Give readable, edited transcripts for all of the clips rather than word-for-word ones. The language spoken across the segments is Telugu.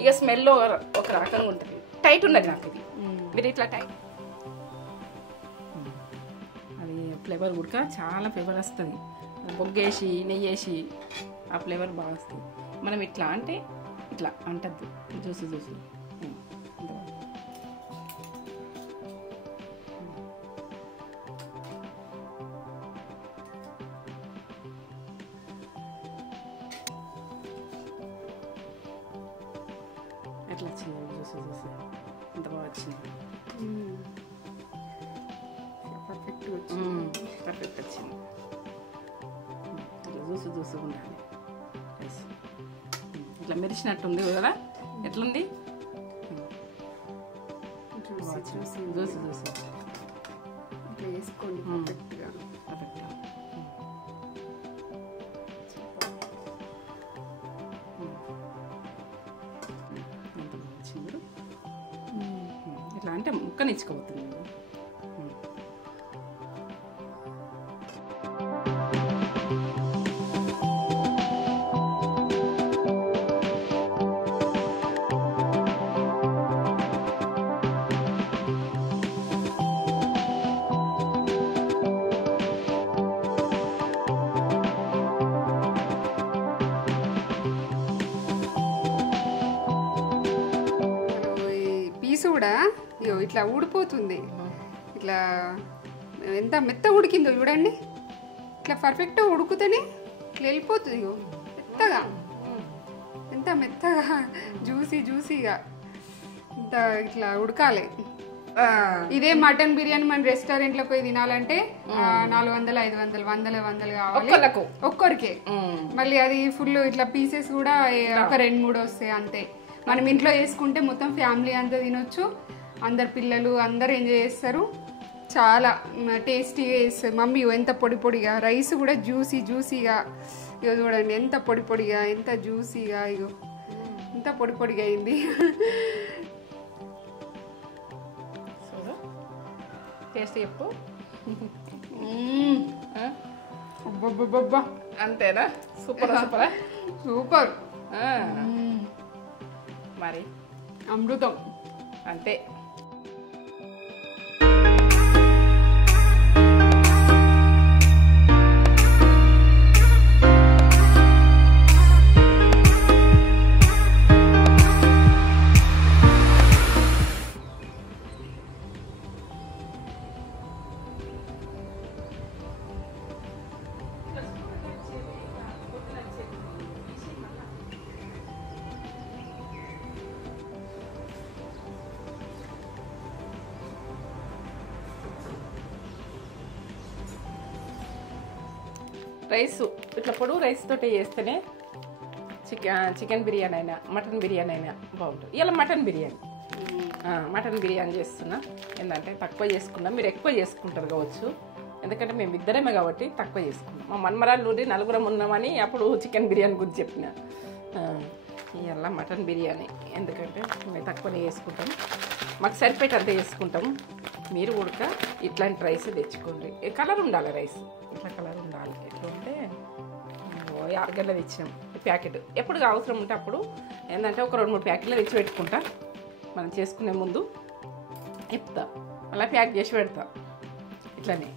ఇక స్మెల్ ఒక రకంగా ఉంటుంది. టైట్ ఉన్నది నాకు ఇది. మీరు ఇట్లా టైట్ అది ఫ్లేవర్ ఉడక చాలా ఫ్లేవర్ వస్తుంది. బొగ్గేసి నెయ్యి వేసి ఆ ఫ్లేవర్ బాగా వస్తుంది. మనం ఇట్లా అంటే ఇట్లా అంటద్దు. చూసి ఎట్లా వచ్చింది చూసి ఎంత బాగా వచ్చింది. పర్ఫెక్ట్ వచ్చింది. ఇట్లా చూసి ఉండాలి. ఇట్లా మెరిచినట్టుంది కదా. ఎట్లుంది చూసి ఇట్లా వేసుకోండి. పర్ఫెక్ట్గా ఇట్లా అంటే ముక్కనిచ్చుకోబోతుంది. కూడా ఇట్లా ఊడిపోతుంది. ఇట్లా ఎంత మెత్త ఉడికిందో చూడండి. ఇట్లా పర్ఫెక్ట్గా ఉడుకుతేనే ఇట్లా వెళ్ళిపోతుంది. మెత్తగా ఎంత మెత్తగా జ్యూసీగా ఇంత ఇట్లా ఉడకాలి. ఇదే మటన్ బిర్యానీ మన రెస్టారెంట్ లో పోయి తినాలంటే 400, 500, 100 కావాలి ఒక్కరికే. మళ్ళీ అది ఫుల్ ఇట్లా పీసెస్ కూడా ఒక 2-3 వస్తాయి అంతే. మనం ఇంట్లో చేసుకుంటే మొత్తం ఫ్యామిలీ అంతా తినొచ్చు. అందరు పిల్లలు అందరు ఎంజాయ్ చేస్తారు. చాలా టేస్టీగా చేస్తారు. మమ్మీ ఎంత పొడిగా, రైస్ కూడా జ్యూసీగా. ఇగో చూడండి ఎంత పొడిగా, ఎంత జ్యూసీగా. ఇగో ఎంత పొడిగా అయింది. టేస్ట్ చెప్పు. అబ్బబ్బబ్బా అంతేనా? సూపర్ మరి అమృతం అంతే. రైస్ ఇట్లా పొడుగు రైస్ తోటి చేస్తేనే చికెన్ బిర్యానీ అయినా మటన్ బిర్యానీ అయినా బాగుంటుంది. ఇలా మటన్ బిర్యానీ చేస్తున్నా. ఏంటంటే తక్కువ చేసుకున్నాం, మీరు ఎక్కువ చేసుకుంటారు కావచ్చు. ఎందుకంటే మేము ఇద్దరమే కాబట్టి తక్కువ చేసుకున్నాం. మా మన్మరాళ్ళు 4 ఉన్నామని అప్పుడు చికెన్ బిర్యానీ గురించి చెప్పిన. ఇలా మటన్ బిర్యానీ ఎందుకంటే మేము తక్కువనే చేసుకుంటాం. మాకు సరిపోయేటంత చేసుకుంటాం. మీరు కూడా ఇట్లాంటి రైస్ తెచ్చుకోండి. కలర్ ఉండాలి, రైస్ ఇట్లా కలర్ ఉండాలి. ఎట్లా ఉంటే 6 గంటలు తెచ్చినాం ప్యాకెట్. ఎప్పుడు అవసరం ఉంటే అప్పుడు ఏంటంటే ఒక 2-3 ప్యాకెట్లు తెచ్చి పెట్టుకుంటా. మనం చేసుకునే ముందు చెప్తా, అలా ప్యాక్ చేసి పెడతా. ఇట్లానే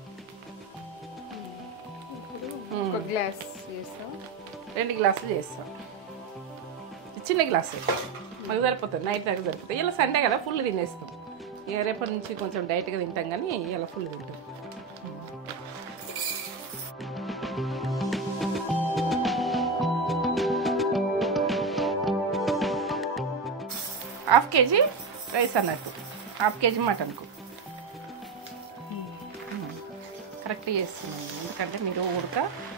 ఒక గ్లాస్ చేస్తాం, 2 గ్లాసులు చేస్తాం. చిన్న గ్లాసు మాకు సరిపోతుంది. నైట్ దాకా సరిపోతుంది. ఇలా సండే కదా ఫుల్ తినేస్తాం. ఇక రేపటి నుంచి కొంచెం డైట్గా తింటాం కానీ ఇలా ఫుల్ తింటాం. ½ కేజీ రైస్ అన్నట్టు, ½ కేజీ మటన్కు కరెక్ట్ చేస్తున్నాను. ఎందుకంటే మీరు ఉడక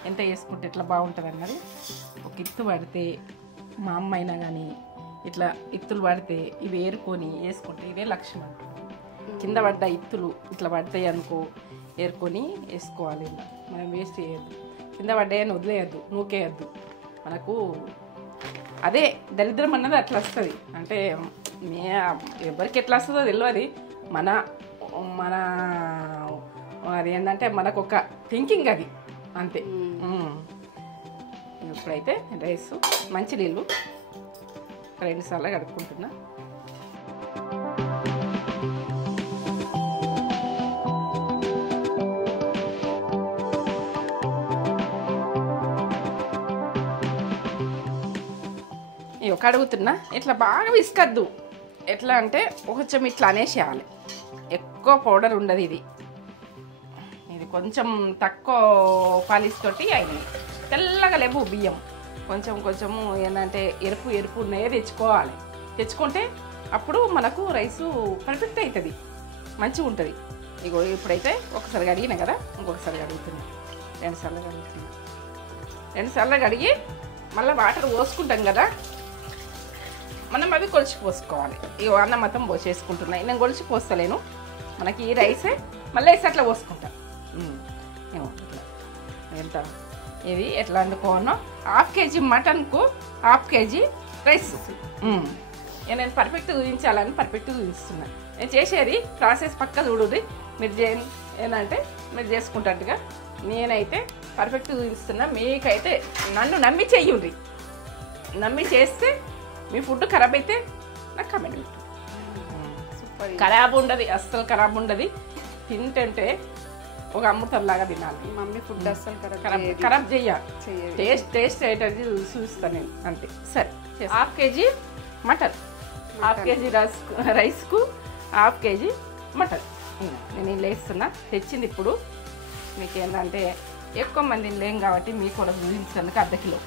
ఎంత వేసుకుంటే ఎట్లా బాగుంటుంది అన్నది. ఒక ఇత్తు పడితే మా అమ్మ అయినా కానీ ఇట్లా ఇత్తులు పడితే ఇవి ఏరుకొని వేసుకుంటే ఇవే లక్ష్యం అంటారు. కింద పడ్డ ఇత్తులు ఇట్లా పడతాయి అనుకో, ఏరుకొని వేసుకోవాలి. మనం వేస్ట్ చేయొద్దు. కింద పడ్డాయని వదిలేయద్దు, నూకేయద్దు. మనకు అదే దరిద్రం అన్నది అట్లా వస్తుంది. అంటే ఎవరికి ఎట్లా వస్తుందో తెలియదు. మన మన అది ఏంటంటే మనకు ఒక థింకింగ్ అది అంతే. ఇప్పుడైతే రైస్ మంచి నీళ్ళు 2 సార్లు కడుక్కుంటున్నా. ఇవి కడుగుతున్నా. ఇట్లా బాగా విసుకద్దు. ఎట్లా అంటే కొంచెం ఇట్లా అనేసేయాలి. ఎక్కువ పౌడర్ ఉండదు ఇది. ఇది కొంచెం తక్కువ పాలిష్ తోటి అయినాయి. తెల్లగా లేవు బియ్యం. కొంచెము ఏంటంటే ఎరుపు ఉన్నాయే తెచ్చుకోవాలి. తెచ్చుకుంటే అప్పుడు మనకు రైసు పర్ఫెక్ట్ అవుతుంది, మంచిగా ఉంటుంది. ఇగో ఇప్పుడైతే ఒకసారి కడిగినా కదా, ఇంకొకసారి కడుగుతున్నా. 2 సార్లు కడుగుతున్నా. 2 సార్లు కడిగి మళ్ళీ వాటర్ పోసుకుంటాం కదా, మనం అవి కొలిచి పోసుకోవాలి. ఇక అన్నం మొత్తం పోసేసుకుంటున్నాయి. నేను కొలిచి పోస్తలేను, మనకి ఈ రైసే మళ్ళీ వేసి అట్లా పోసుకుంటా. ఏమో ఇట్లా ఎంత ఇది ఎట్లా అనుకోనో 1/2 కేజీ మటన్కు 1/2 కేజీ రైస్. నేను పర్ఫెక్ట్ చూపించాలని పర్ఫెక్ట్ చూపిస్తున్నా. నేను చేసేది ప్రాసెస్ పక్క చూడుది. మీరు ఏంటంటే మీరు చేసుకుంటాట్టుగా నేనైతే పర్ఫెక్ట్ చూపిస్తున్నా. మీకైతే నన్ను నమ్మి చెయ్యండి. నమ్మి చేస్తే మీ ఫుడ్ ఖరాబ్ అయితే నాకు కమెంట్ పెట్టు. ఖరాబ్ ఉండదు, అస్సలు ఖరాబ్ ఉండదు. తింటుంటే ఒక అమృతంలాగా తినాలి. మమ్మీ ఫుడ్ అస్సలు ఖరాబ్ చెయ్యాలి. టేస్ట్ ఏంటది చూస్తాను నేను అంతే. సరే 1/2 కేజీ మటన్, 1/2 కేజీ రైస్కు 1/2 కేజీ మటన్ నేను ఇలా వేస్తున్నా. తెచ్చింది ఇప్పుడు. మీకు ఏంటంటే ఎక్కువ మంది లేం కాబట్టి మీకు కూడా చూపించడానికి 1/2 కిలో.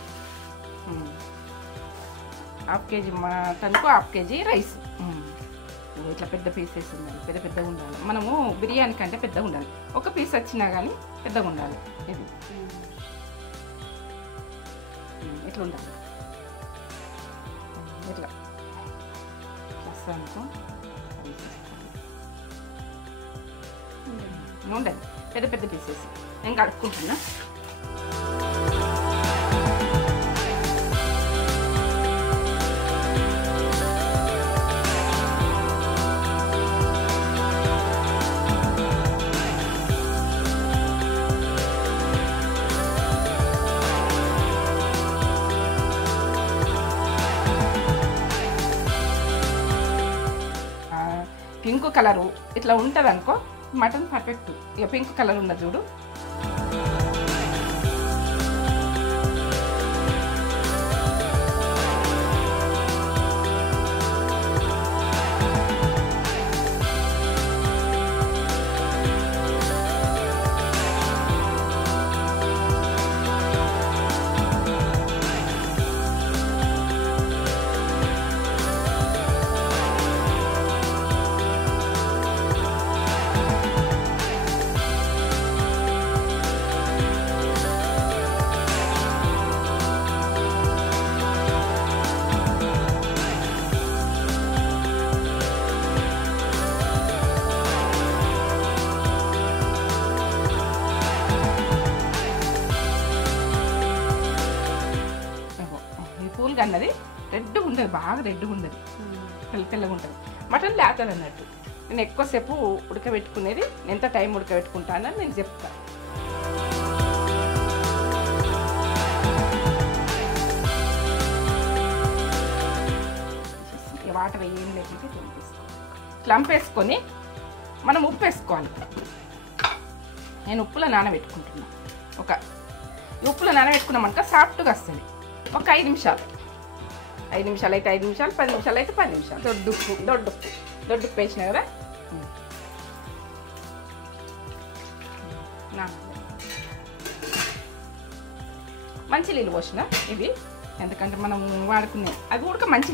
1/2 కేజీ మటన్కు 1/2 కేజీ రైస్. ఇట్లా పెద్ద పీసెస్ ఉండాలి, పెద్దగా ఉండాలి. మనము బిర్యానీ కంటే పెద్దగా ఉండాలి. ఒక పీస్ వచ్చినా కానీ పెద్దగా ఉండాలి. ఇది ఇట్లా ఉండాలి. ఇట్లా వస్తానుకో ఉండాలి. పెద్ద పీసెస్ నేను కడుక్కుంటున్నా. పింక్ కలరు ఇట్లా ఉంటుంది అనుకో మటన్ పర్ఫెక్ట్. ఇక పింక్ కలర్ ఉన్నది చూడు. అన్నది రెడ్గా ఉంటుంది, బాగా రెడ్గా ఉంటుంది, తెల్లగా ఉంటుంది. మటన్ లేతది అన్నట్టు. నేను ఎక్కువసేపు ఉడకబెట్టుకునేది ఎంత టైం ఉడకబెట్టుకుంటానని నేను చెప్తాను. వాటర్ ఏం లేకుంటే లంప్ వేసుకొని మనం ఉప్పు వేసుకోవాలి. నేను ఉప్పులో నానబెట్టుకుంటున్నా. ఉప్పులో నానబెట్టుకున్నామనుక సాఫ్ట్గా వస్తుంది. ఒక 5 నిమిషాలు, 5 నిమిషాలు అయితే 5 నిమిషాలు, 10 నిమిషాలు అయితే 10 నిమిషాలు. దొడ్డుప్పు వేసిన కదా. మంచి నీళ్ళు పోసిన ఇవి, ఎందుకంటే మనం వాడుకునే అవి కూడా మంచి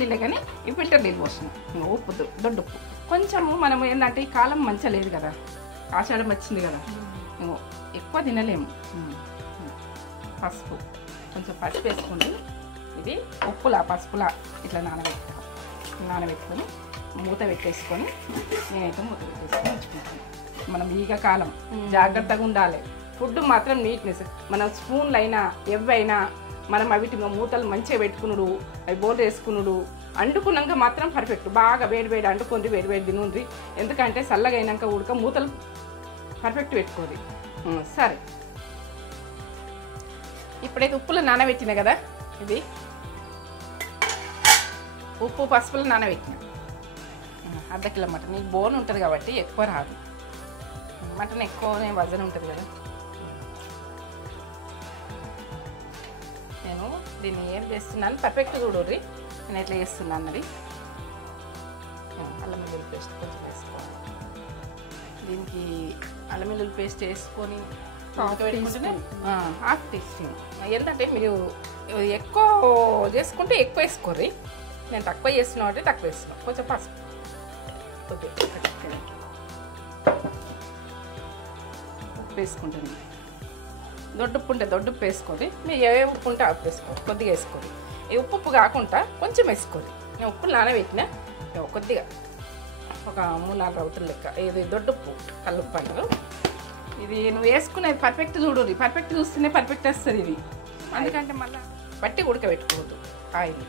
నీళ్ళే కానీ ఈ ఫిల్టర్ నీళ్ళు పోసిన. ఉప్పు దొడ్డుప్పు కొంచెము. మనం ఏంటంటే ఈ కాలం మంచిగా లేదు కదా, ఆషాఢం వచ్చింది కదా, ఎక్కువ తినలేము. పసుపు కొంచెం పసుపు వేసుకోండి. ఇది ఉప్పులా పసుపులా ఇట్లా నానబెట్టుకొని మూత పెట్టేసుకొని నేనైతే మూత పెట్టేసుకొని ఉంచుకుంటాను. మనం ఈగ కాలం జాగ్రత్తగా ఉండాలి. ఫుడ్ మాత్రం నీట్నెస్. మనం స్పూన్లు అయినా ఎవైనా మనం అవిటి మూతలు మంచిగా పెట్టుకునుడు, అవి బోల్ వేసుకునుడు, అండుకున్నాక మాత్రం పర్ఫెక్ట్. బాగా వేడి వేడి అండుకుంది, వేడి వేడి తినుంది. ఎందుకంటే చల్లగా అయినాక ఉడక మూతలు పర్ఫెక్ట్ పెట్టుకోది. సరే, ఇప్పుడైతే ఉప్పులో నానబెట్టిన కదా, ఇది ఉప్పు పసుపులో నానబెట్టిన అర్ధ కిలో మటన్. ఈ బోన్ ఉంటుంది కాబట్టి ఎక్కువ రాదు, మటన్ ఎక్కువనే వజన్ ఉంటుంది కదా. నేను దీన్ని ఏం చేస్తున్నాను పర్ఫెక్ట్ చూడండి, నేను ఎట్లా చేస్తున్నాను అన్నది. అల్లం వెల్లుల్లి పేస్ట్ కొంచెం వేసుకోవాలి. దీనికి అల్లం వెల్లుల్లి పేస్ట్ వేసుకొని పెట్టుకుంటేనే హాఫ్ టీ స్పూన్. ఏంటంటే మీరు ఎక్కువ చేసుకుంటే ఎక్కువ వేసుకోర్రి, నేను తక్కువ చేస్తున్నావు అంటే తక్కువ వేస్తున్నాను. కొంచెం పసుపు ఉప్పు వేసుకుంటాను. దొడ్డుప్పు ఉంటే దొడ్డుప్పు వేసుకోండి, మీరు ఏ ఉప్పు ఉంటే ఉప్పు వేసుకోండి, కొద్దిగా వేసుకోండి. ఈ ఉప్పు కాకుండా కొంచెం వేసుకోండి. నేను ఉప్పు నానబెట్టిన కొద్దిగా ఒక 3-4 రౌతులు లెక్క. ఇది దొడ్డుప్పు, కల్లుప్పు అంటారు. ఇది నువ్వు వేసుకునేది పర్ఫెక్ట్ చూడు, పర్ఫెక్ట్ చూస్తేనే పర్ఫెక్ట్ వస్తుంది ఇది. ఎందుకంటే మళ్ళీ బట్టి ఉడకబెట్టుకోవద్దు. ఆయిల్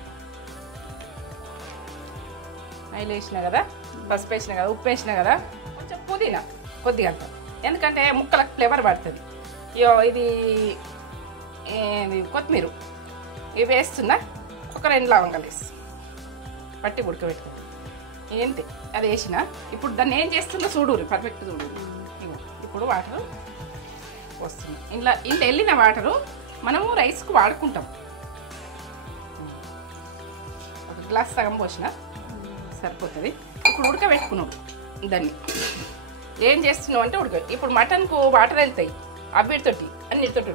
వేసినా కదా, పసుపు వేసినా కదా, ఉప్పు వేసినా కదా, కొంచెం పుదీనా కొద్దిగా అంత, ఎందుకంటే ముక్కలకు ఫ్లేవర్ పడుతుంది. ఇది కొత్తిమీర ఇవి వేస్తున్నా, ఒక 2 లవంగాలు వేసి పట్టి ఉడకబెట్టుకోండి. ఏంటి అది వేసిన. ఇప్పుడు దాన్ని ఏం చేస్తుందో చూడు, పర్ఫెక్ట్ చూడు. ఇప్పుడు వాటర్ వస్తుంది. ఇలా వెళ్ళిన వాటరు మనము రైస్కు వాడుకుంటాం. ఒక గ్లాస్ సగం పోసిన సరిపోతుంది. ఇప్పుడు ఉడకబెట్టుకున్నాం దాన్ని. ఏం చేస్తున్నావు అంటే ఇప్పుడు మటన్కు వాటర్ వెళ్తాయి, అన్నిటితోటి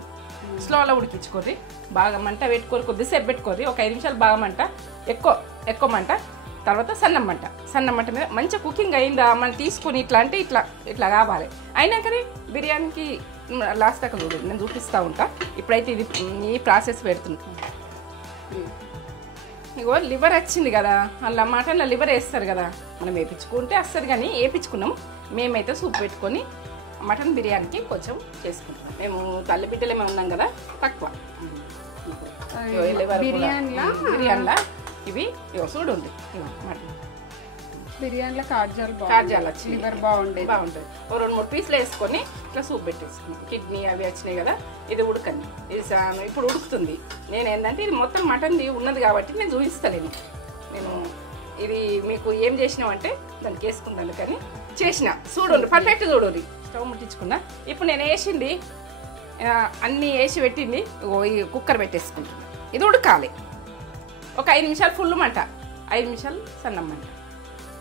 స్లోలో ఉడికించుకోర్రి. బాగా మంట పెట్టుకోరు, కొద్దిసేపు పెట్టుకోర్రి, ఒక 5 నిమిషాలు బాగా మంట, ఎక్కువ మంట, తర్వాత సన్నం మంట మీద మంచిగా కుకింగ్ అయిందా మనం తీసుకొని ఇట్లా అంటే ఇట్లా కావాలి. అయినాకనే బిర్యానీకి లాస్ట్ దాకా చూడు, నేను చూపిస్తూ ఉంటా. ఇప్పుడైతే ఇది ఈ ప్రాసెస్ పెడుతున్నా. ఇగో లివర్ వచ్చింది కదా, అలా మటన్లో లివర్ వేస్తారు కదా, మనం వేయించుకుంటే వస్తుంది. కానీ వేయించుకున్నాం మేమైతే సూప్ పెట్టుకొని మటన్ బిర్యానీకి కొంచెం చేసుకుంటాం. మేము తల్లి బిడ్డలేమే ఉన్నాం కదా, తక్కువ బిర్యానీలా ఇవి చూడండి. మటన్ బిర్యానీలో కాజాలు వచ్చి లివర్ బాగుంటుంది. ఓ 2-3 పీసులు వేసుకొని ఇట్లా సూప్ పెట్టేసుకున్నాం. కిడ్నీ అవి వచ్చినాయి కదా, ఇది ఉడకండి. ఇది ఇప్పుడు ఉడుకుతుంది. నేను ఏంటంటే ఇది మొత్తం మటన్ది ఉన్నది కాబట్టి నేను చూపిస్తలేను. నేను ఇది మీకు ఏం చేసినామంటే దానికి వేసుకుంటాను, కానీ చేసిన చూడండి, పర్ఫెక్ట్ చూడండి. స్టవ్ ముట్టించుకున్నా. ఇప్పుడు నేను వేసింది అన్నీ వేసి పెట్టింది, ఈ కుక్కర్ పెట్టేసుకుంటున్నా. ఇది ఉడకాలి ఒక 5 నిమిషాలు ఫుల్ మంట, 5 నిమిషాలు సన్నం మంట.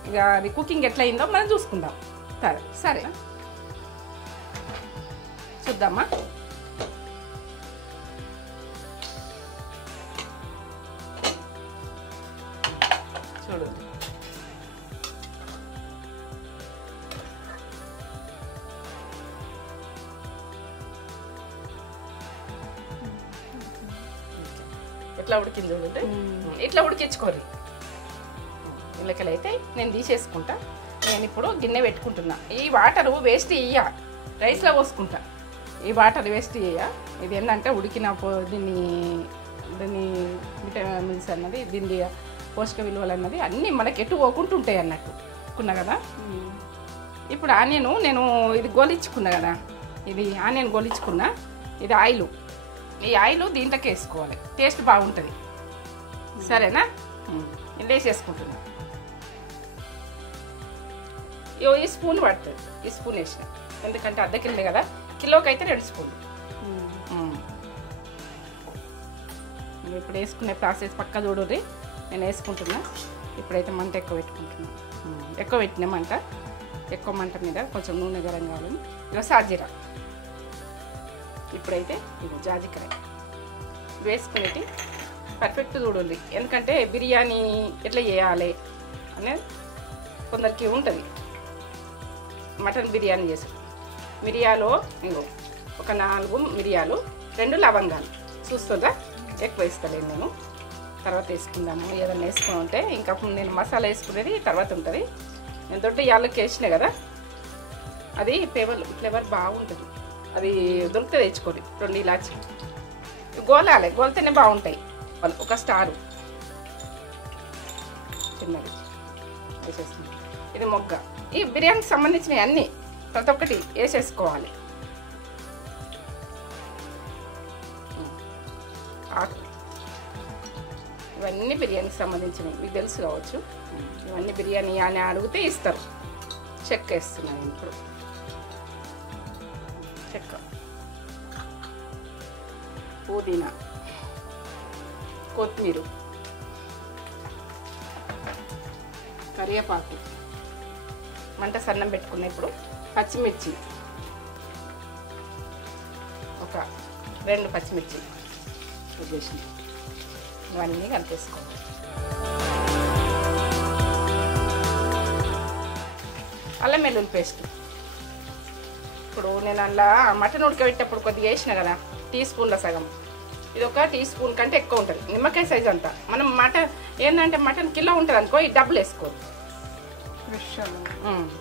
ఇక అది కుకింగ్ ఎట్లా అయిందో మనం చూసుకుందాం. సరే చూద్దామా. చూడు, ఎట్లా ఉడికింది చూడండి. ఇట్లా ఉడికించుకోరు. ఇళ్ళకలైతే నేను తీసేసుకుంటా. నేను ఇప్పుడు గిన్నె పెట్టుకుంటున్నా. ఈ వాటర్ వేస్ట్ చేయ, రైస్లో పోసుకుంటా. ఈ వాటర్ వేస్ట్ చేయ. ఇది ఏంటంటే ఉడికిన దీన్ని విటమిన్స్ అన్నది, దీన్ని పోషక విలువలు అన్నది అన్నీ మనకి ఎటు పోకుండా ఉంటాయి అన్నట్టు అనుకున్నా కదా. ఇప్పుడు ఆనియన్ నేను ఇది గోలించుకున్నా కదా, ఇది ఆనియన్ గోలించుకున్నా. ఇది ఆయిల్, ఈ ఆయిల్ దీంట్లోకి వేసుకోవాలి, టేస్ట్ బాగుంటుంది. సరేనా, ఇది వేసేసుకుంటున్నా. ఈ స్పూన్ పడుతుంది, ఈ స్పూన్ వేసిన, ఎందుకంటే అర్ధ కిలో కదా, కిలోకి అయితే 2 స్పూన్లు. ఇప్పుడు వేసుకునే ప్రాసెస్ పక్క చూడండి. నేను వేసుకుంటున్నా. ఇప్పుడైతే మంట ఎక్కువ పెట్టుకుంటున్నా. ఎక్కువ పెట్టిన మంట, ఎక్కువ మంట మీద కొంచెం నూనె గరం కావాలని. ఇక సాజీరా, ఇప్పుడైతే ఇది జాజికాయ వేసుకునేది పర్ఫెక్ట్ చూడండి. ఎందుకంటే బిర్యానీ ఎట్లా చేయాలి అనేది కొందరికి ఉంటుంది. మటన్ బిర్యానీ చేసి మిరియాలు ఇంకో ఒక 4 మిరియాలు, 2 లవంగాలు చూస్తుందా, ఎక్కువ వేసుకోలేను నేను. తర్వాత వేసుకుందాము. ఏదైనా వేసుకుని ఉంటే ఇంకా నేను మసాలా వేసుకునేది తర్వాత ఉంటుంది. నేను దొడ్డ యాలకి వేసిన కదా, అది ఫ్లేవర్ బాగుంటుంది. అది దొరికితే తెచ్చుకోండి. 2 ఇలాచి గోలాలి, గోలితేనే బాగుంటాయి. ఒక స్టారు చిన్నది వేసేసుకుంటాం. ఇది మొగ్గ. ఈ బిర్యానీకి సంబంధించినవి అన్నీ ప్రతి ఒక్కటి వేసేసుకోవాలి. ఆకు ఇవన్నీ బిర్యానీకి సంబంధించినవి, మీకు తెలుసు కావచ్చు. ఇవన్నీ బిర్యానీ అని అడిగితే ఇస్తారు. చెక్క వేస్తున్నాను ఇప్పుడు. చెక్క, పుదీనా, కొత్తిమీర, కరివేపాకు, మంట సన్నం పెట్టుకున్న ఇప్పుడు పచ్చిమిర్చి, ఒక 2 పచ్చిమిర్చి వేసి ఇవన్నీ కలిపేసుకోవాలి. అల్లం వెల్లుల్లి పేస్ట్. ఇప్పుడు నేను అలా మటన్ ఉడకబెట్టేటప్పుడు కొద్దిగా వేసిన కదా, టీ స్పూన్ల సగం. ఇది ఒక టీ స్పూన్ కంటే ఎక్కువ ఉంటుంది, నిమ్మకాయ సైజ్ అంతా. మనం మటన్ ఏంటంటే మటన్ కిలో ఉంటుంది అనుకో, ఈ డబ్బులు వేసుకోరు.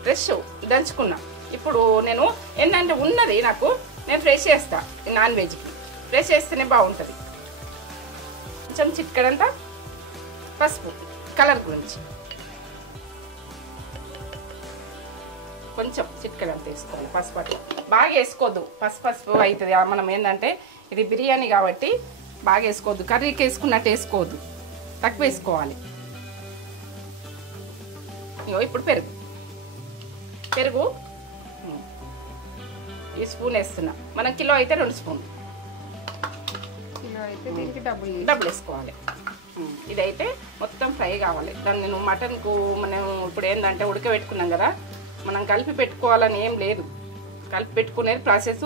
ఫ్రెష్ దంచుకున్నా. ఇప్పుడు నేను ఏంటంటే ఉన్నది నాకు, నేను ఫ్రెష్ చేస్తా. నాన్ వెజ్కి ఫ్రెష్ చేస్తేనే బాగుంటుంది. కొంచెం చిటికెడంతా పసుపు కలర్ గురించి, కొంచెం చిటికెడంతా వేసుకోవాలి. పసుపు అట్లా బాగా వేసుకోవద్దు, పసుపు అవుతుంది. మనం ఏంటంటే ఇది బిర్యానీ కాబట్టి బాగా వేసుకోవద్దు, కర్రీకి వేసుకున్నట్టు వేసుకోవద్దు, తక్కువ వేసుకోవాలి. ఇప్పుడు పెరుగు ఈ స్పూన్ వేస్తున్నా. మనం కిలో అయితే 2 స్పూన్లు, కిలో అయితే దీనికి డబ్బులు వేసుకోవాలి. ఇదైతే మొత్తం ఫ్రై కావాలి. దాన్ని నేను మటన్కు మనం ఇప్పుడు ఏంటంటే ఉడకబెట్టుకున్నాం కదా, మనం కలిపి పెట్టుకోవాలని ఏం లేదు. కలిపి పెట్టుకునేది ప్రాసెస్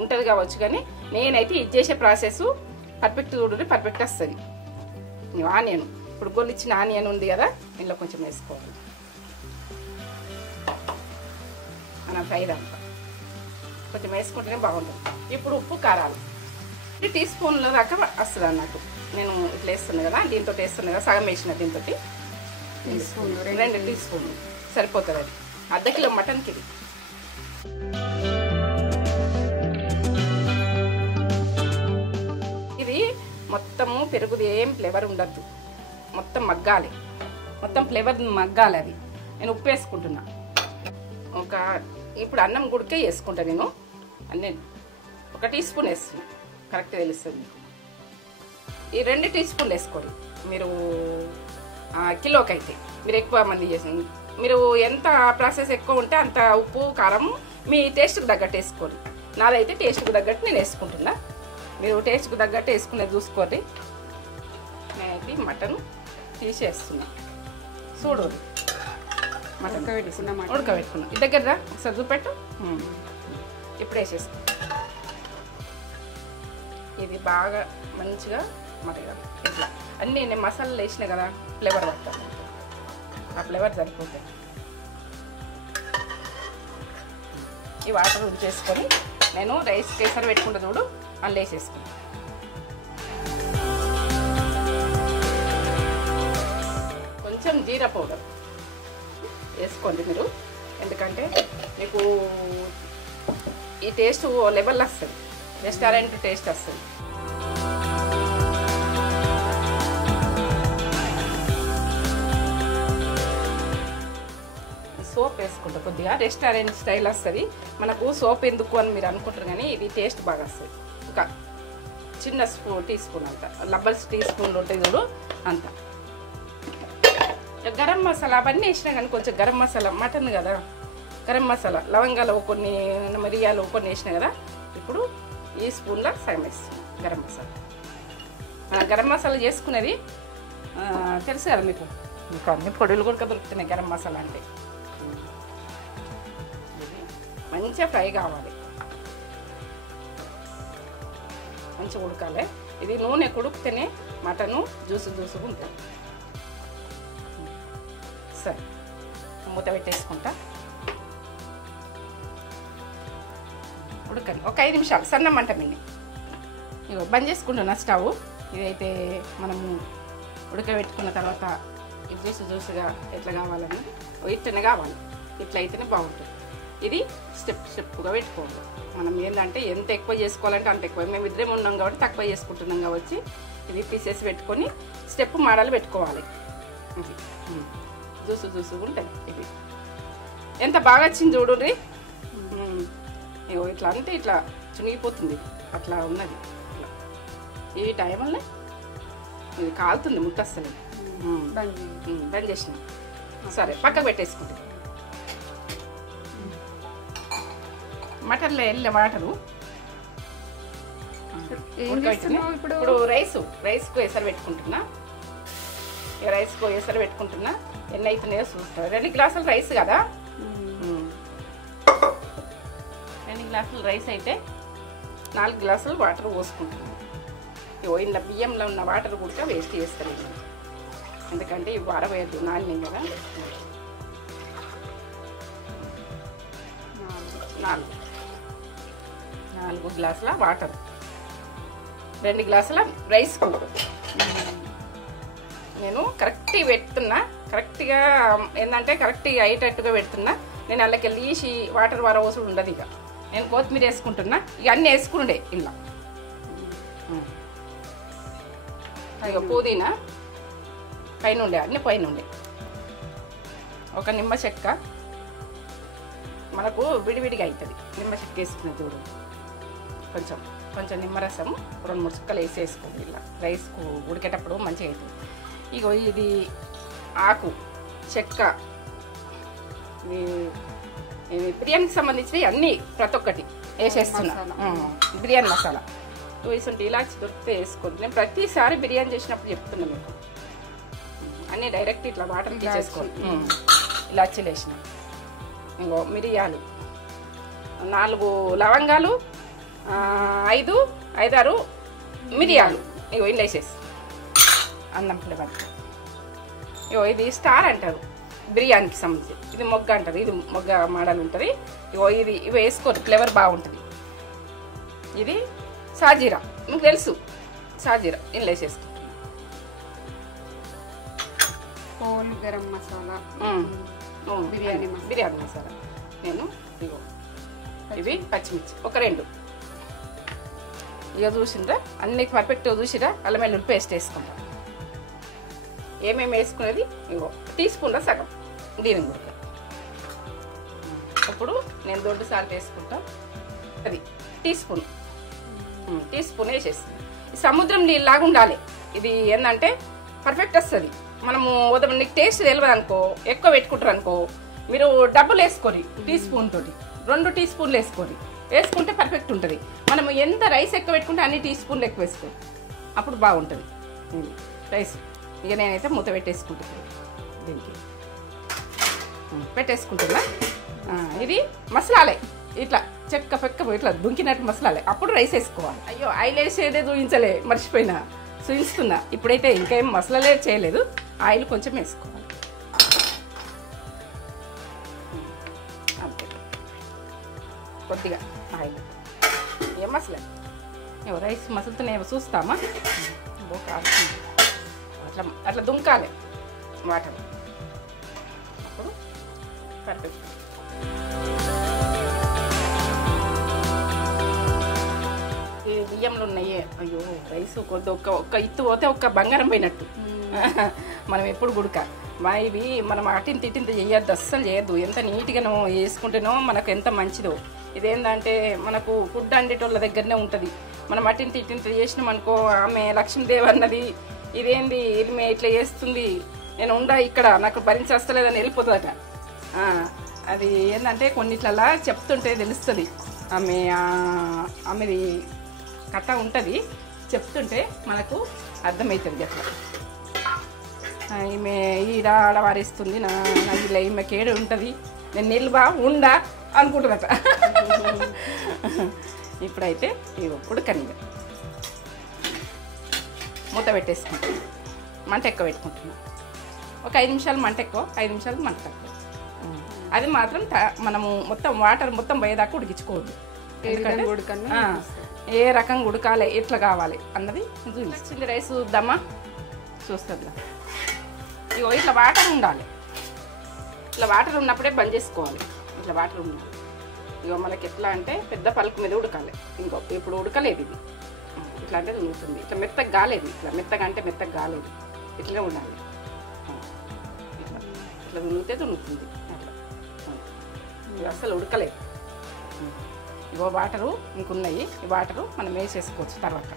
ఉంటుంది కావచ్చు, కానీ నేనైతే ఇది చేసే ప్రాసెస్ పర్ఫెక్ట్ చూడండి, పర్ఫెక్ట్ వస్తుంది. ఆనియన్ ఇప్పుడు గొల్లిచ్చిన ఆనియన్ ఉంది కదా, ఇందులో కొంచెం వేసుకోవాలి. మనం ఫ్రై దాంట్లో కొంచెం వేసుకుంటేనే బాగుంటుంది. ఇప్పుడు ఉప్పు కారాలు 3 టీ స్పూన్ల దాకా వస్తుంది అన్నట్టు. నేను ఇట్లా వేస్తున్నాను కదా, దీంతో వేస్తున్నాను కదా, సగం వేసిన దీంతో 2 టీ స్పూన్లు సరిపోతుంది. అది అర్ధ కిలో మటన్కి ఇది. ఇది మొత్తము పెరుగుది ఏం ఫ్లేవర్ ఉండద్దు, మొత్తం మగ్గాలి, మొత్తం ఫ్లేవర్ మగ్గాలి. అది నేను ఉప్పు వేసుకుంటున్నా. ఇప్పుడు అన్నం గుడికే వేసుకుంటా నేను. అన్నీ 1 టీ స్పూన్ వేస్తున్నా, కరెక్ట్ తెలుస్తుంది. ఈ 2 టీ స్పూన్లు వేసుకోండి మీరు కిలోకి అయితే. మీరు ఎక్కువ మంది చేసింది, మీరు ఎంత ప్రాసెస్ ఎక్కువ ఉంటే అంత ఉప్పు కారం మీ టేస్ట్కి తగ్గట్టు వేసుకోండి. నాదైతే టేస్ట్కి తగ్గట్టు నేను వేసుకుంటున్నా, మీరు టేస్ట్కి తగ్గట్టు వేసుకునేది చూసుకోండి. నేనైతే మటన్ తీసేస్తున్నా. చూడు మటన్ ఉడకబెట్టుకున్నా. ఇది దగ్గర ఒకసారి చూపెట్టు. ఇప్పుడు వేసేసుకో. ఇది బాగా మంచిగా మటగాలి. ఇట్లా అన్నీ నేను మసాలాలు వేసినా కదా, ఫ్లేవర్ పడతాను. ఆ ఫ్లేవర్ సరిపోతాయి. ఈ వాటర్ ఉంచేసుకొని నేను రైస్ కేసరి పెట్టుకుంటా చూడు, అందులో వేసేసుకుంటాను. కొంచెం జీరా పౌడర్ వేసుకోండి మీరు, ఎందుకంటే మీకు ఈ టేస్ట్ లెవెల్ వస్తుంది, రెస్టారెంట్ టేస్ట్ వస్తుంది. సోప్ వేసుకుంటా కొద్దిగా, రెస్టారెంట్ స్టైల్ వస్తుంది. మనకు సోప్ ఎందుకు అని మీరు అనుకుంటారు, కానీ ఇది టేస్ట్ బాగా వస్తుంది. ఒక చిన్న టీ స్పూన్ అంత, లబ్బర్స్ టీ స్పూన్లు ఉంటాయి చూడు అంత. గరం మసాలా అవన్నీ వేసినా కానీ కొంచెం గరం మసాలా, మటన్ కదా, గరం మసాలా లవంగాలు కొన్ని, మిరియాలు కొన్ని వేసినా కదా. ఇప్పుడు ఈ స్పూన్లో సగం వేస్తున్నాం గరం మసాలా. మనం గరం మసాలా చేసుకునేది తెలుసు కదా మీకు, మీకు అన్ని పొడులు కూడా దొరుకుతున్నాయి గరం మసాలా అంటే. మంచిగా ఫ్రై కావాలి, మంచిగా ఉడకాలి. ఇది నూనె ఉడికితేనే మటను జ్యూసుగా ఉంటుంది. సరే మూత పెట్టేసుకుంటా, ఉడకండి ఒక 5 నిమిషాలు సన్న మంట మీద. ఇగో బంద్ చేసుకుంటున్నా స్టవ్. ఇదైతే మనము ఉడకబెట్టుకున్న తర్వాత ఇది జ్యూసుగా ఎట్లా కావాలని ఇట్లనే కావాలి, ఇట్లా అయితేనే బాగుంటుంది. ఇది స్టెప్గా పెట్టుకోవాలి. మనం ఏంటంటే ఎంత ఎక్కువ చేసుకోవాలంటే అంత ఎక్కువ. మేము ఇద్దరే ఉన్నాం కాబట్టి తక్కువ చేసుకుంటున్నాం కాబట్టి ఇది పీసెస్ పెట్టుకొని స్టెప్ మోడల్ పెట్టుకోవాలి. ఇది జ్యూసు ఉంటుంది. ఇది ఎంత బాగా వచ్చింది చూడండి. ఇట్లా అంటే ఇట్లా చునిగిపోతుంది, అట్లా ఉన్నది. ఇట్లా ఈ టైంలో ఇది కాలుతుంది ముట్ట అసలు. బంద్ చేసిన సరే పక్కకు పెట్టేసుకుంటాం. మటన్లో వెళ్ళే వాటరు ఇప్పుడు రైస్కు ఎసరు పెట్టుకుంటున్నా. రైస్కు ఎసరు పెట్టుకుంటున్నా. ఎన్ని అవుతున్నాయో చూస్తా. 2 గ్లాసులు రైస్ కదా, 2 గ్లాసులు రైస్ అయితే 4 గ్లాసులు వాటర్ పోసుకుంటున్నాను. ఇంట్లో బియ్యంలో ఉన్న వాటర్ కూడా వేస్ట్ చేస్తాను, ఎందుకంటే ఇవి వాడవేయద్దు, నానినాయి కదా. 4 గ్లాసుల వాటర్, 2 గ్లాసుల రైస్. నేను కరెక్ట్గా పెడుతున్నా. కరెక్ట్గా ఏంటంటే కరెక్ట్గా అయ్యేటట్టుగా పెడుతున్నా. నేను అందులోకి తీసి వాటర్ వరవసరం ఉండదు. ఇక నేను కొత్తిమీర వేసుకుంటున్నా. ఇక అన్నీ వేసుకుండే ఇలా. ఇక పుదీనా పైన ఉండే, అన్నీ పైన ఉండే. ఒక నిమ్మ చెక్క మనకు విడివిడిగా అవుతుంది. నిమ్మ చెక్క వేసుకున్న చూడు. కొంచెం నిమ్మరసం 2-3 చుక్కలు వేసేసుకోండి. ఇలా రైస్కు ఉడికేటప్పుడు మంచిగా అవుతుంది. ఇగో ఇది ఆకు చెక్క, బిర్యానీకి సంబంధించినవి అన్నీ ప్రతి ఒక్కటి వేసేస్తున్నా. బిర్యానీ మసాలా ఇటువంటి ఇలాచి దొరికితే వేసుకోండి. నేను ప్రతిసారి బిర్యానీ చేసినప్పుడు చెప్తున్నా మీకు. అన్నీ డైరెక్ట్ ఇట్లా వాటర్ తీసేసుకోండి. ఇలాచీలు వేసిన, ఇంకో మిరియాలు, 4 లవంగాలు, 5-6 మిరియాలు ఇగో ఇంట్లో వేసేసి అన్నం ఫ్లేవర్. ఇగో ఇది స్టార్ అంటారు బిర్యానీకి సంబంధించి. ఇది మొగ్గ అంటారు, ఇది మొగ్గ మోడల్ ఉంటుంది. ఇగో ఇవి వేసుకోరు, ఫ్లేవర్ బాగుంటుంది. ఇది సాజీరా, మీకు తెలుసు సాజీరా, ఇంట్లో వేసేసుకుంటాం. హోల్ గరం మసాలా, బిర్యానీ మసాలా. నేను ఇగో ఇవి పచ్చిమిర్చి ఒక 2. ఇక చూసిందా అన్ని పర్ఫెక్ట్గా చూసిరా. అల్లం వెల్లుల్లి పేస్ట్ వేసుకుంటాం. ఏమేమి వేసుకునేది ఇగో టీ స్పూన్లో సగం దీని కూడా. ఇప్పుడు నేను 2 సార్లు వేసుకుంటా. అది టీ స్పూన్ వేసేస్తుంది. సముద్రం నీళ్ళలాగా ఉండాలి. ఇది ఏంటంటే పర్ఫెక్ట్ వస్తుంది. మనము నీకు టేస్ట్ తెలియదు అనుకో, ఎక్కువ పెట్టుకుంటారు అనుకో, మీరు డబ్బులు వేసుకోరి. టీ స్పూన్ తోటి 2 టీ స్పూన్లు వేసుకుంటే పర్ఫెక్ట్ ఉంటుంది. మనం ఎంత రైస్ ఎక్కువ పెట్టుకుంటే అన్ని టీ స్పూన్లు ఎక్కువ వేసుకోండి, అప్పుడు బాగుంటుంది రైస్. ఇక నేనైతే మూత పెట్టేసుకుంటున్నాను. దీనికి పెట్టేసుకుంటున్నా. ఇది మసాలాలే ఇట్లా చెక్క పెక్క ఇట్లా దుంకినట్టు మసాలాలే. అప్పుడు రైస్ వేసుకోవాలి. అయ్యో ఆయిల్ వేసేదే చూపించలే, మర్చిపోయినా, చూపిస్తున్నా. ఇప్పుడైతే ఇంకా ఏం మసాలాలే చేయలేదు. ఆయిల్ కొంచెం వేసుకోవాలి అంతే, కొద్దిగా ఆయిల్. ఏం మసాలా రైస్ మసాలతోనే చూస్తామా. అట్లా దుంకాలి వాటర్, అప్పుడు పర్ఫెక్ట్. బియ్యంలో ఉన్నాయి. అయ్యో రైస్ కొద్ది ఒక్క ఇత్తు పోతే ఒక్క బంగారం పోయినట్టు. మనం ఎప్పుడు గుడక ఇవి మనం అటింత ఇటింత చేయొద్దు, అస్సలు చేయొద్దు. ఎంత నీట్గానో వేసుకుంటేనో మనకు ఎంత మంచిదో. ఇదేంటంటే మనకు ఫుడ్ అండేటోళ్ళ దగ్గరనే ఉంటుంది. మనం అటింత ఇటింత చేసినాం అనుకో, ఆమె లక్ష్మీదేవి అన్నది ఇదేంది ఇది ఇట్లా చేస్తుంది, నేను ఉండా ఇక్కడ నాకు భరించేస్తలేదని వెళ్ళిపోతుందట. అది ఏంటంటే కొన్నిట్లలా చెప్తుంటే తెలుస్తుంది. ఆమెది కథ ఉంటుంది, చెప్తుంటే మనకు అర్థమవుతుంది. అట్లా ఈమె ఈడ ఆడవారిస్తుంది, ఇలా ఈమెకి ఏడు ఉంటుంది, నేను నిల్వా ఉండా అనుకుంటుందట. ఇప్పుడైతే ఇవి ఉడకని మూత పెట్టేసుకుంటాం. మంట ఎక్కువ పెట్టుకుంటున్నాం. ఒక 5 నిమిషాలు మంట ఎక్కువ, 5 నిమిషాలు మంట తక్కువ. అది మాత్రం మనము మొత్తం వాటర్ మొత్తం పోయేదాకా ఉడికించుకోవద్దు. ఎందుకంటే ఏ రకంగా ఉడకాలి, ఎట్లా కావాలి అన్నది చూపించింది. రైస్ చూద్దామా, చూస్తుందా. ఇగో ఇట్లా వాటర్ ఉండాలి. ఇట్లా వాటర్ ఉన్నప్పుడే బంద్ చేసుకోవాలి. ఇట్లా వాటర్ ఉండాలి. ఇగో మనకి ఎట్లా అంటే పెద్ద పలుకు మీద ఉడకాలి. ఇంకో ఇప్పుడు ఉడకలేదు ఇది, ఇట్లా అంటే ఉడుకుతుంది. ఇట్లా మెత్తగా కాలేదు, ఇట్లా మెత్తగా అంటే మెత్తగా కాలేదు, ఇట్లనే ఉండాలి. ఇట్లా ఇట్లా తునిగితే తునుగుతుంది. అట్లా ఇది అసలు ఉడకలేదు. ఇగో వాటరు ఇంకున్నాయి, ఈ వాటరు మనం వేసేసుకోవచ్చు. తర్వాత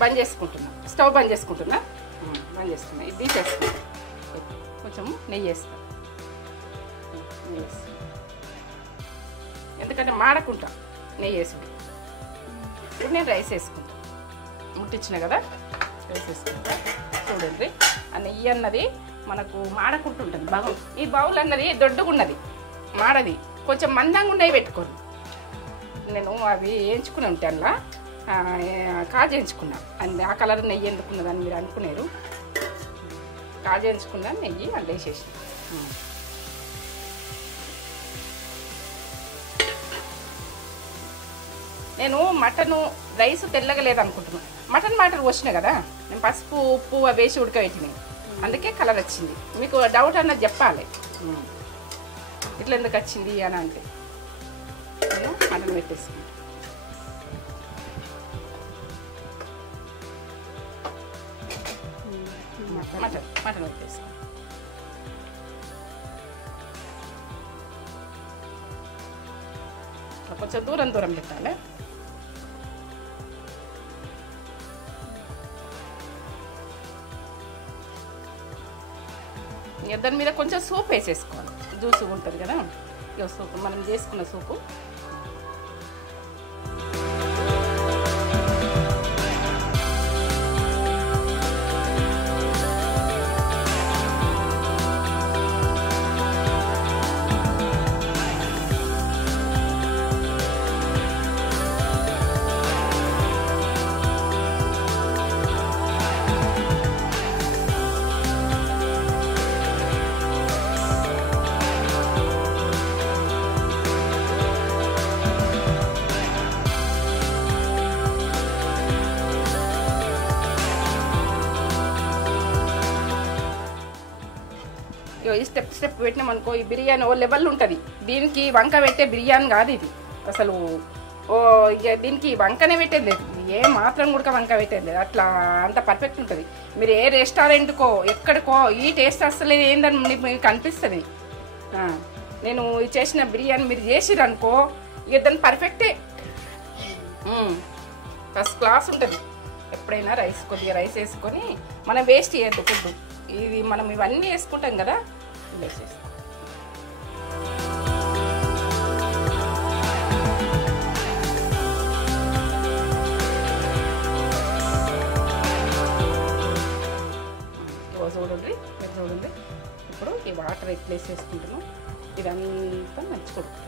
బంద్ చేసుకుంటున్నా, స్టవ్ బంద్ చేసుకుంటున్నా, బంద్ చేస్తున్నా. ఇది తీసేసుకుంటా, కొంచెం నెయ్యి వేస్తా. నెయ్యి వేస్తా ఎందుకంటే మాడకుంటా నెయ్యి వేసుడు. ఇప్పుడు నేను రైస్ వేసుకుంటా, ముట్టించిన కదా రైస్ వేసుకుంటా. చూడండి ఆ నెయ్యి అన్నది మనకు మాడకుంటుంటుంది. బౌల్ ఈ బౌల్ అన్నది దొడ్డుగున్నది, మాడది. కొంచెం మందంగా ఉన్నాయి పెట్టుకోండి. నేను అవి వేయించుకుని ఉంటానులా, కాజు వేయించుకున్నా. ఆ కలర్ నెయ్యి ఎందుకున్నదని మీరు అనుకునేరు. కాజు వేయించుకున్నా, నెయ్యి అందులో వేసేసి. నేను మటను రైస్ తెల్లగా లేదనుకుంటున్నాను. మటన్ పోసిన కదా నేను, పసుపు ఉప్పు అవి వేసి ఉడకబెట్టినాయి, అందుకే కలర్ వచ్చింది. మీకు డౌట్ అన్నది చెప్పాలి, ఇట్లా ఎందుకు వచ్చింది అని అంటే. నేను మటన్ పెట్టేసుకున్నాను. మటన్ పెట్టేసుకున్నాను. కొంచెం దూరం దూరం పెట్టాలి. దాని మీద కొంచెం సూప్ వేసేసుకోవాలి, జ్యూస్ ఉంటుంది కదా. ఇక సూప్ మనం చేసుకున్న సూపు ఈ స్టెప్ స్టెప్ పెట్టినామనుకో, ఈ బిర్యానీ ఓ లెవెల్ ఉంటుంది. దీనికి వంక పెట్టే బిర్యానీ కాదు ఇది అసలు. ఇక దీనికి వంకనే పెట్టేది లేదు, ఏ మాత్రం కూడా వంక పెట్టేది లేదు. అట్లా అంత పర్ఫెక్ట్ ఉంటుంది. మీరు ఏ రెస్టారెంట్కో ఎక్కడికో ఈ టేస్ట్ అసలు ఏందని మీకు అనిపిస్తుంది. నేను చేసిన బిర్యానీ మీరు చేసిరు అనుకో, ఇక దాన్ని పర్ఫెక్టే, ఫస్ట్ క్లాస్ ఉంటుంది. ఎప్పుడైనా రైస్ కొద్దిగా రైస్ వేసుకొని మనం వేస్ట్ చేయొద్దు ఫుడ్. ఇది మనం ఇవన్నీ వేసుకుంటాం కదా, వేసేస్తాం. చూడండి, మీరు చూడండి. ఇప్పుడు ఈ వాటర్ ఎట్లా వేసేసుకుంటున్నాం, ఇదంతా మంచుకుంటుంది.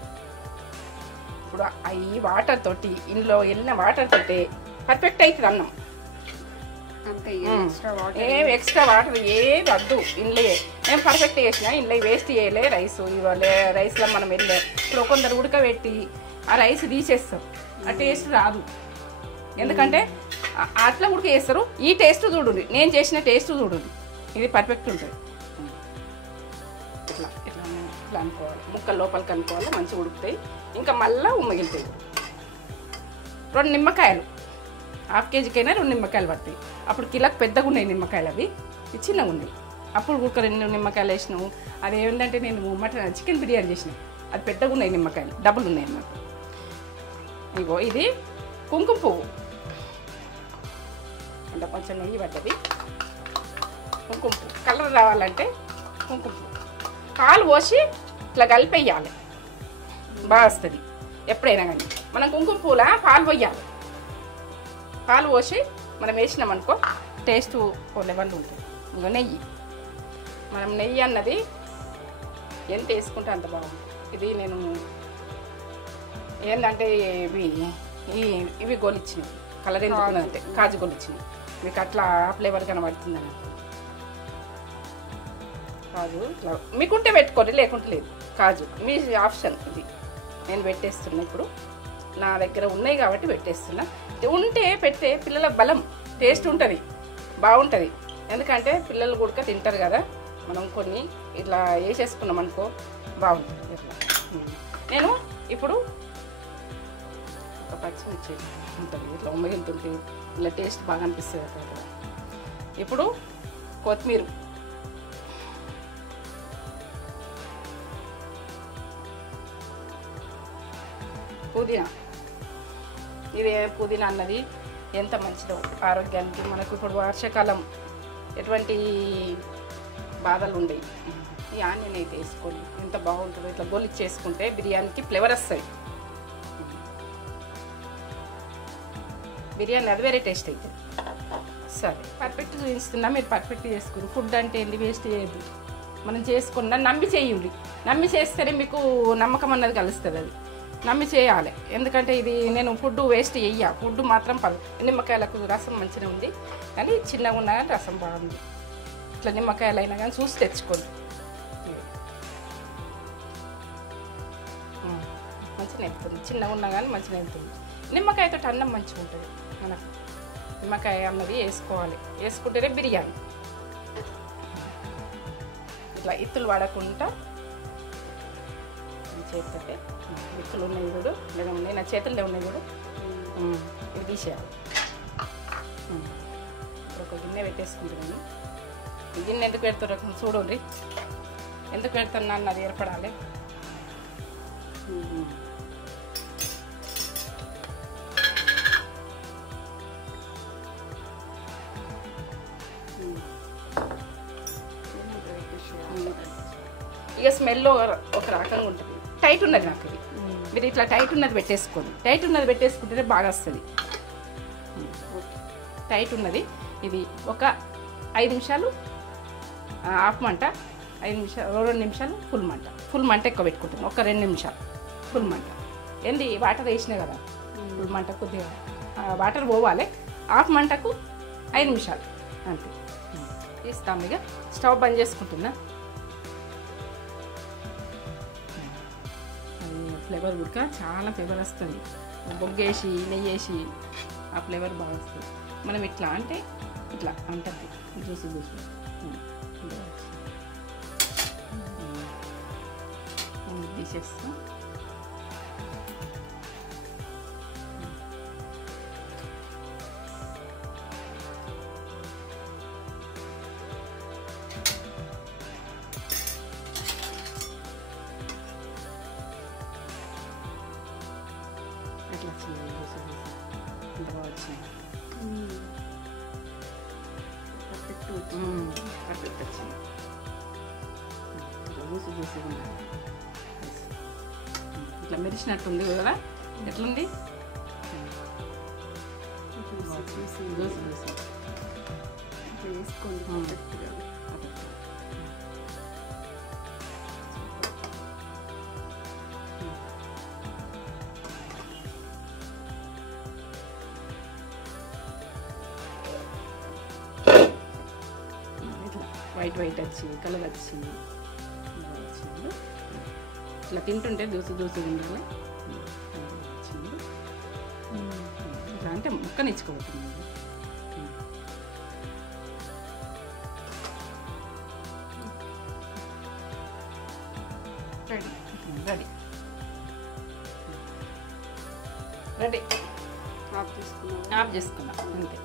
ఇప్పుడు ఈ వాటర్ తోటి, ఇందులో వెళ్ళిన వాటర్ తోటి పర్ఫెక్ట్ అవుతుంది అన్నం. ఏం ఎక్స్ట్రా వాటర్ ఏది వద్దు. ఇంట్లో నేను పర్ఫెక్ట్ చేసిన, ఇంట్లో వేస్ట్ చేయలే రైస్. ఇవాళ రైస్లో మనం వెళ్ళే ఇప్పుడు కొందరు ఉడకబెట్టి ఆ రైస్ తీసేస్తాం, ఆ టేస్ట్ రాదు. ఎందుకంటే అట్లా ఉడక వేస్తారు. ఈ టేస్ట్ చూడండి, నేను చేసిన టేస్ట్ చూడండి, ఇది పర్ఫెక్ట్ ఉంటుంది. ఇట్లా ఇట్లా ఇట్లా అనుకోవాలి, ముక్కలు లోపలికి అనుకోవాలి, మంచిగా ఉడుకుతాయి. ఇంకా మళ్ళీ ఉమ్మగిలుతాయి. 2 నిమ్మకాయలు, హాఫ్ కేజీకైనా 2 నిమ్మకాయలు పడతాయి. అప్పుడు కిలోకి పెద్దగా ఉన్నాయి నిమ్మకాయలు, అవి చిన్నగా ఉన్నాయి. అప్పుడు ఒక 2 నిమ్మకాయలు వేసినాము. అది ఏంటంటే నేను మటన్ చికెన్ బిర్యానీ చేసిన, అది పెద్దగా ఉన్నాయి నిమ్మకాయలు, డబుల్ ఉన్నాయి అన్నమాట. ఇగో ఇది కుంకుమ పువ్వు, అంటే కొంచెం నెయ్యి పడ్డది. కుంకుమ పువ్వు కలర్ రావాలంటే కుంకుమ పువ్వు పాలు పోసి ఇట్లా కలిపేయాలి, బాగా వస్తుంది. ఎప్పుడైనా కానీ మనం కుంకుమ పువ్వులా పాలు పోయాలి. పాలు పోసి మనం వేసినామనుకో టేస్ట్ ఓ లెవెల్ ఉంటుంది. ఇంకా నెయ్యి, మనం నెయ్యి అన్నది ఎంత వేసుకుంటే అంత బాగుంటుంది. ఇది నేను ఏంటంటే ఇవి గోలిచ్చినవి, కలర్ ఎందుకున్నదంటే కాజు గోలిచ్చినవి. మీకు అట్లా ఫ్లేవర్ కనబడుతుంది అని కాజు ఇట్లా మీకుంటే పెట్టుకోండి, లేకుంటే లేదు. కాజు మీ ఆప్షన్. ఇది నేను పెట్టేస్తున్నా. ఇప్పుడు నా దగ్గర ఉన్నాయి కాబట్టి పెట్టేస్తున్నా. ఉంటే పెడితే పిల్లల బలం, టేస్ట్ ఉంటుంది, బాగుంటుంది. ఎందుకంటే పిల్లలు కూడా తింటారు కదా. మనం కొన్ని ఇట్లా వేసేసుకున్నాం అనుకో బాగుంటుంది. ఇట్లా నేను ఇప్పుడు ఒక పచ్చిమిర్చి ఉంటుంది ఇట్లా ఉమ్మగిలుతుంటే ఇలా టేస్ట్ బాగా అనిపిస్తుంది అక్కడ. ఇప్పుడు కొత్తిమీర, పుదీనా. ఇది పుదీనా అన్నది ఎంత మంచిదో ఆరోగ్యానికి. మనకు ఇప్పుడు వర్షాకాలం ఎటువంటి బాధలు ఉండవు. ఈ ఆనియన్ అయితే వేసుకొని ఎంత బాగుంటుందో. ఇట్లా గోలి చేసుకుంటే బిర్యానీకి ఫ్లేవర్ వస్తుంది. బిర్యానీ అది వేరే టేస్ట్ అవుతుంది. సరే, పర్ఫెక్ట్ చూపిస్తున్నా, మీరు పర్ఫెక్ట్ చేసుకుని. ఫుడ్ అంటే ఏంది, వేస్ట్ చేయద్దు. మనం చేసుకున్నా నమ్మి చేయండి. నమ్మి చేస్తేనే మీకు నమ్మకం అన్నది కలుస్తుంది. అది నమ్మి చేయాలి. ఎందుకంటే ఇది నేను ఫుడ్ వేస్ట్ చెయ్య. ఫుడ్ మాత్రం నిమ్మకాయలకు రసం మంచిగా ఉంది, కానీ చిన్నగా ఉన్నా కానీ రసం బాగుంది. ఇట్లా నిమ్మకాయలు అయినా కానీ చూసి తెచ్చుకోండి. మంచిగా వెళ్తుంది. చిన్నగా ఉన్నా కానీ మంచిగా వెళ్తుంది. నిమ్మకాయతో అన్నం మంచిగా ఉంటుంది. మనకు నిమ్మకాయ అన్నది వేసుకోవాలి. వేసుకుంటేనే బిర్యానీ. ఇట్లా ఇత్తులు వాడకుండా చేస్తే ఇత్తులు ఉన్నాయి కూడా, లేదా ఉన్నాయి నా చేతుల్లో ఉన్నాయి కూడా, ఇవి తీసేయాలి. ఇప్పుడు ఒక గిన్నె పెట్టేసుకుంటున్నాను. ఈ గిన్నె ఎందుకు పెడుతున్నారు చూడండి. ఎందుకు పెడుతున్నా అన్నది ఏర్పడాలి. ఇక స్మెల్ ఒక రకంగా ఉంటుంది. టైట్ ఉన్నది నాకు ఇది. మీరు ఇట్లా టైట్ ఉన్నది పెట్టేసుకోండి. టైట్ ఉన్నది పెట్టేసుకుంటేనే బాగా వస్తుంది. టైట్ ఉన్నది ఇది ఒక 5 నిమిషాలు హాఫ్ మంట, 5 నిమిషాలు, 2 నిమిషాలు ఫుల్ మంట. ఫుల్ మంట ఎక్కువ పెట్టుకుంటాను. ఒక 2 నిమిషాలు ఫుల్ మంట. ఏంది వాటర్ వేసినాయి కదా, ఫుల్ మంట కొద్దిగా వాటర్ పోవాలి. హాఫ్ మంటకు 5 నిమిషాలు అంతే. తీస్తాము. ఇక స్టవ్ బంద్ చేసుకుంటున్నా. ఫ్లేవర్ ఉడక చాలా ఫ్లేవర్ వస్తుంది. బొగ్గేసి నెయ్యి వేసి ఆ ఫ్లేవర్ బాగా వస్తుంది. మనం ఇట్లా అంటే ఇట్లా అంటుంది. చూసి తీసేస్తాం. ఎట్లా వచ్చింది ఇంత బాగా వచ్చింది. పర్ఫెక్ట్ వచ్చింది. చూసి ఇట్లా మెరిసినట్టుంది కదా. ఎట్లుంది వేసుకోండి. వైట్ వైట్ వచ్చి కలర్ వచ్చి ఇట్లా తింటుంటే దూసు ఉండాలి. ఇట్లా అంటే ముక్కనిచ్చుకోబోతుంది. Ready ready ready. ఆఫ్ చేసుకున్నాం అంతే.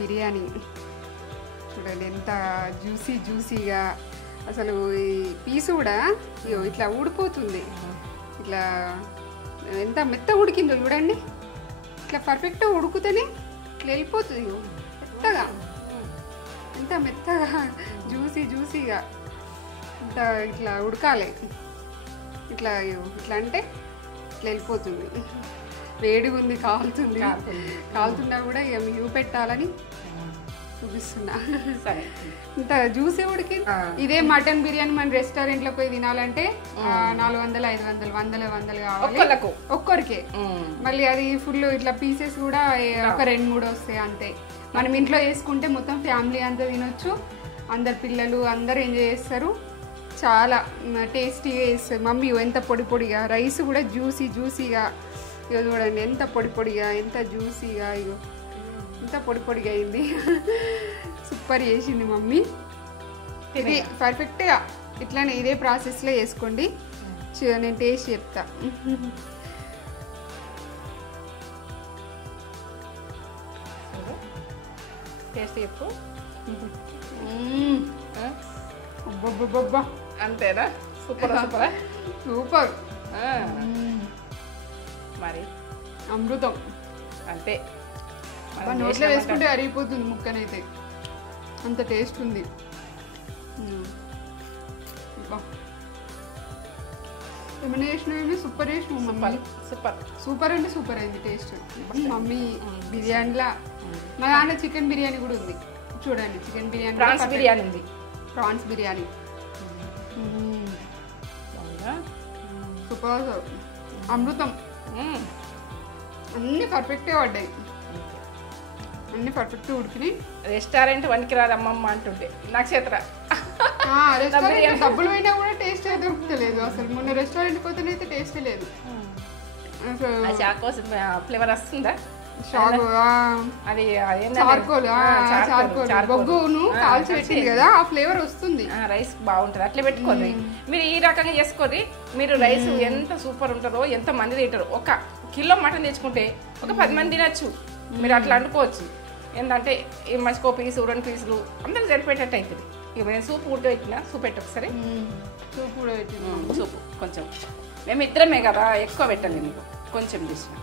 బిర్యానీ చూడండి ఎంత జ్యూసీగా. అసలు ఈ పీసు కూడా ఇట్లా ఊడిపోతుంది. ఇట్లా ఎంత మెత్తగా ఉడికిందో చూడండి. ఇట్లా పర్ఫెక్ట్గా ఉడుకుతేనే ఇట్లా వెళ్ళిపోతుంది ఇగో మెత్తగా, ఎంత మెత్తగా జ్యూసీగా ఇంత ఇట్లా ఉడకాలి. ఇట్లా ఇట్లా అంటే ఇట్లా వెళ్ళిపోతుంది. వేడిగా ఉంది, కాలుతున్నా కూడా ఇక మీరు పెట్టాలని చూపిస్తున్నా. సరే ఇంత జ్యూసీ ఉడికి. ఇదే మటన్ బిర్యానీ మన రెస్టారెంట్లో పోయి తినాలంటే 400, 500, 100 కావాలి ఒక్కరికే. మళ్ళీ అది ఫుల్ ఇట్లా పీసెస్ కూడా ఒక 2-3 వస్తాయి అంతే. మనం ఇంట్లో వేసుకుంటే మొత్తం ఫ్యామిలీ అంతా తినొచ్చు, అందరు పిల్లలు అందరు ఎంజాయ్ చేస్తారు, చాలా టేస్టీగా వేస్తారు. మమ్మీ ఎంత పొడిగా, రైస్ కూడా జ్యూసీగా ఇగో చూడండి, ఎంత పొడిగా, ఎంత జ్యూసీగా, ఇగో ఎంత పొడిగా అయింది. సూపర్ చేసింది మమ్మీ. ఇది పర్ఫెక్ట్గా ఇట్లానే ఇదే ప్రాసెస్లో వేసుకోండి. నేను టేస్ట్ చెప్తా. టేస్ట్ చెప్పు. అబ్బబ్బబ్బబ్బా, అంతేనా? సూపర్. మరి అమృతం అంతే. నోట్లో వేసుకుంటే అరిగిపోతుంది ముక్కనైతే, అంత టేస్ట్ ఉంది. ఏమైనా చేసినవి సూపర్ చేసిన సూపర్ అంటే సూపర్ అయింది టేస్ట్. మమ్మీ బిర్యానీలా మా దాంట్లో చికెన్ బిర్యానీ కూడా ఉంది చూడండి. Chicken biryani, prawns biryani super, అమృతం. అన్నీ పర్ఫెక్ట్గా పడ్డాయి, అన్నీ పర్ఫెక్ట్గా ఉడికినాయి. రెస్టారెంట్ వనికి రాదు అమ్మమ్మ అంటుండే నక్షత్ర. రెస్టారెంట్ డబ్బులు పోయినా కూడా టేస్ట్ అయితే దొరుకుతలేదు అసలు. మొన్న రెస్టారెంట్కి పోతేనైతే టేస్టే లేదు. ఫ్లేవర్ వస్తుందా? అది చార్కోల్ బొగ్గును కాల్చి పెట్టింది కదా, ఆ ఫ్లేవర్ వస్తుంది. రైస్ బాగుంటుంది, అట్లా పెట్టుకోండి. మీరు ఈ రకంగా చేసుకోండి. మీరు రైస్ ఎంత సూపర్ ఉంటుందో, ఎంత మంది తింటారు. 1 కిలో మటన్ తెచ్చుకుంటే ఒక 10 మంది తినచ్చు. మీరు అట్లా అనుకోవచ్చు. ఏంటంటే మంచికో పీసు 2 పీసులు అందరికి సరిపెట్టేట్టు అవుతుంది. ఇక నేను సూప్ కూడా పెట్టినా, సూప్ పెట్టు ఒకసారి. సూప్ కూడా పెట్టినా, సూప్ కొంచెం. మేము ఇద్దరమే కదా, ఎక్కువ పెట్టండి. మీకు కొంచెం చేసిన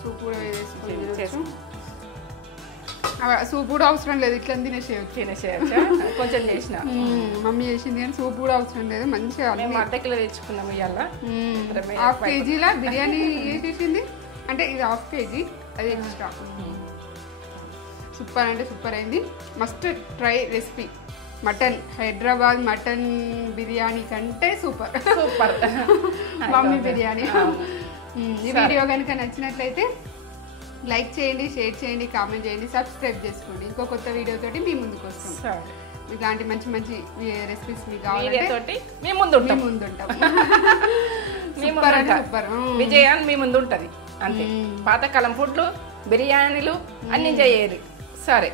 సూప్ కూడా సూప్ కూడా అవసరం లేదు, ఇట్లా తినేసేయచ్చు. కొంచెం చేసిన మమ్మీ చేసింది కానీ సూప్ కూడా అవసరం లేదు. మంచిగా మేము ½ కిలో తెచ్చుకున్నాము ఇవాళ. ½ కేజీలా బిర్యానీ చేసేసింది అంటే ఇది ½ కేజీ, అది ఎక్స్ట్రా. సూపర్ అంటే సూపర్ అయింది. Must try recipe. Mutton Hyderabad mutton biryani కంటే సూపర్ మమ్మీ బిర్యానీ. ఈ వీడియో కనుక నచ్చినట్లయితే లైక్ చేయండి, షేర్ చేయండి, కామెంట్ చేయండి, సబ్స్క్రైబ్ చేసుకోండి. ఇంకో కొత్త వీడియోతోటి మీ ముందుకు వస్తాం. ఇలాంటి మంచి రెసిపీస్ మీకు కావాలంటే మీ ముందు ఉంటాం. సూపర్ విజయాన్ని మీ ముందు ఉంటుంది అంతే. పాతకాలం ఫుడ్లు, బిర్యానీలు అన్ని చేయాలి. సరే.